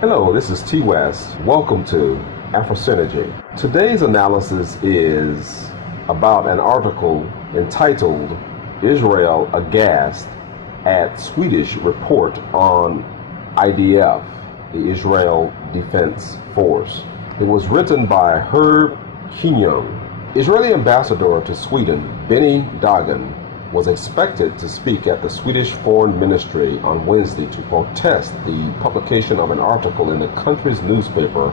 Hello, this is T. West. Welcome to Afrosynergy. Today's analysis is about an article entitled Israel Aghast at Swedish Report on IDF, the Israel Defense Force. It was written by Herb Kinyong. Israeli ambassador to Sweden, Benny Dagen, was expected to speak at the Swedish Foreign Ministry on Wednesday to protest the publication of an article in the country's newspaper,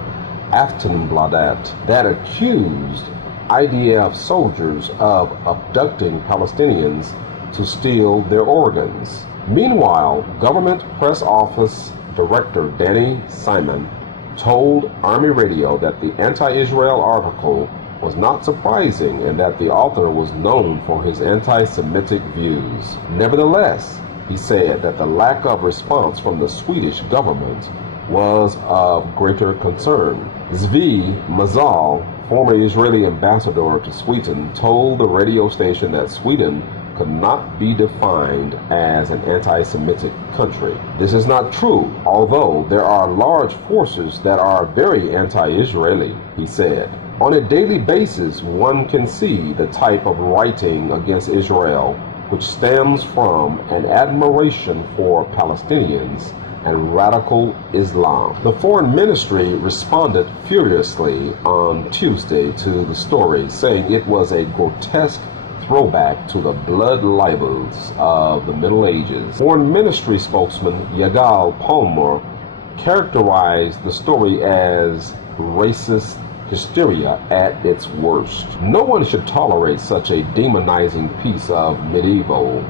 Aftonbladet, that accused IDF soldiers of abducting Palestinians to steal their organs. Meanwhile, Government Press Office Director Danny Simon told Army Radio that the anti-Israel article was not surprising and that the author was known for his anti-Semitic views. Nevertheless, he said that the lack of response from the Swedish government was of greater concern. Zvi Mazal, former Israeli ambassador to Sweden, told the radio station that Sweden could not be defined as an anti-Semitic country. This is not true, although there are large forces that are very anti-Israeli, he said. On a daily basis, one can see the type of writing against Israel which stems from an admiration for Palestinians and radical Islam. The Foreign Ministry responded furiously on Tuesday to the story, saying it was a grotesque throwback to the blood libels of the Middle Ages. Foreign Ministry spokesman Yagal Palmer characterized the story as racist hysteria at its worst. No one should tolerate such a demonizing piece of medieval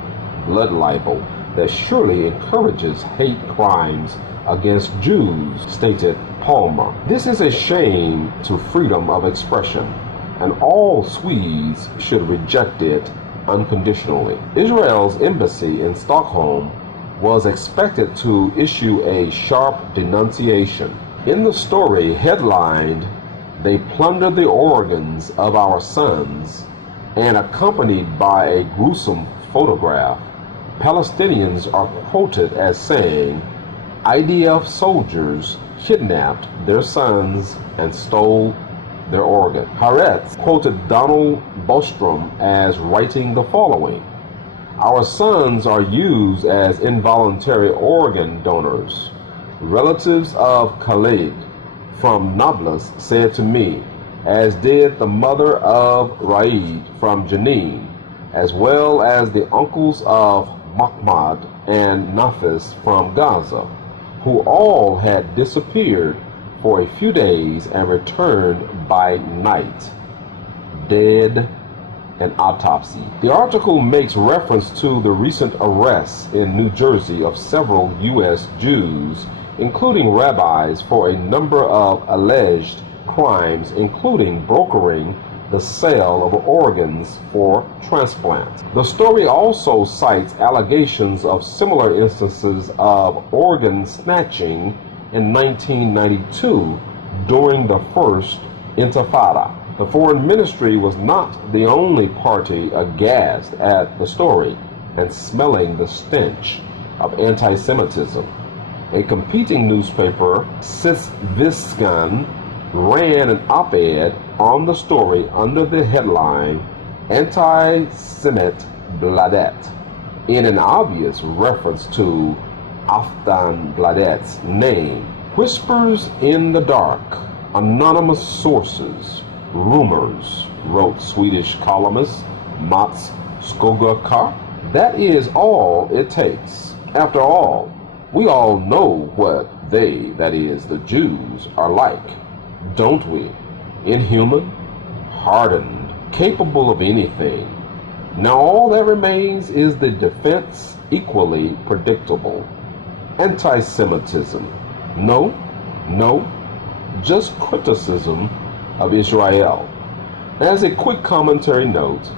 blood libel that surely encourages hate crimes against Jews, stated Palmer. This is a shame to freedom of expression, and all Swedes should reject it unconditionally. Israel's embassy in Stockholm was expected to issue a sharp denunciation. In the story headlined, "They plundered the organs of our sons," and accompanied by a gruesome photograph, Palestinians are quoted as saying IDF soldiers kidnapped their sons and stole their organ. Haaretz quoted Donald Bostrom as writing the following: "Our sons are used as involuntary organ donors. Relatives of Khalid from Nablus said to me, as did the mother of Raid from Jenin, as well as the uncles of Mahmoud and Nafis from Gaza, who all had disappeared for a few days and returned by night, dead and autopsy." The article makes reference to the recent arrests in New Jersey of several U.S. Jews, including rabbis, for a number of alleged crimes, including brokering the sale of organs for transplant. The story also cites allegations of similar instances of organ snatching in 1992 during the First Intifada. The Foreign Ministry was not the only party aghast at the story and smelling the stench of anti-Semitism. A competing newspaper, Sisviskan, ran an op-ed on the story under the headline "Anti-Semit Bladet," in an obvious reference to Aftonbladet's name. "Whispers in the dark, anonymous sources, rumors," wrote Swedish columnist Mats Skogakar. "That is all it takes. After all, we all know what they, that is, the Jews, are like, don't we? Inhuman, hardened, capable of anything. Now all that remains is the defense, equally predictable. Anti-Semitism. No, just criticism of Israel." As a quick commentary note,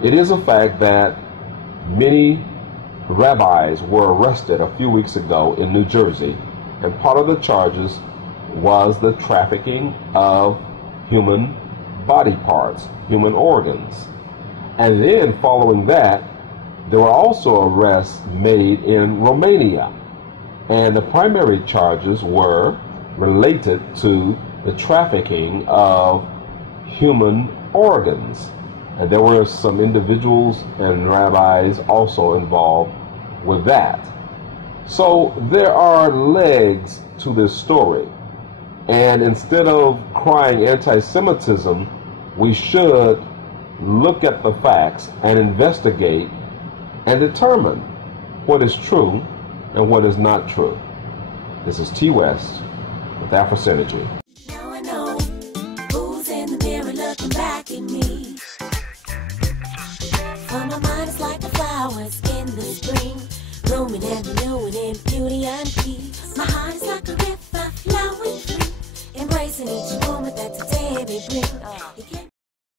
it is a fact that many rabbis were arrested a few weeks ago in New Jersey, and part of the charges was the trafficking of human body parts, human organs. And then following that, there were also arrests made in Romania, and the primary charges were related to the trafficking of human organs. And there were some individuals and rabbis also involved with that. So there are legs to this story. And instead of crying anti-Semitism, we should look at the facts and investigate and determine what is true and what is not true. This is T. West with Afrosynergy. Now I know who's in the mirror looking back at me. For my mind is like the flowers in the spring, blooming and renewing in beauty and peace. My heart is like a river flowing free, embracing each moment that today may bring.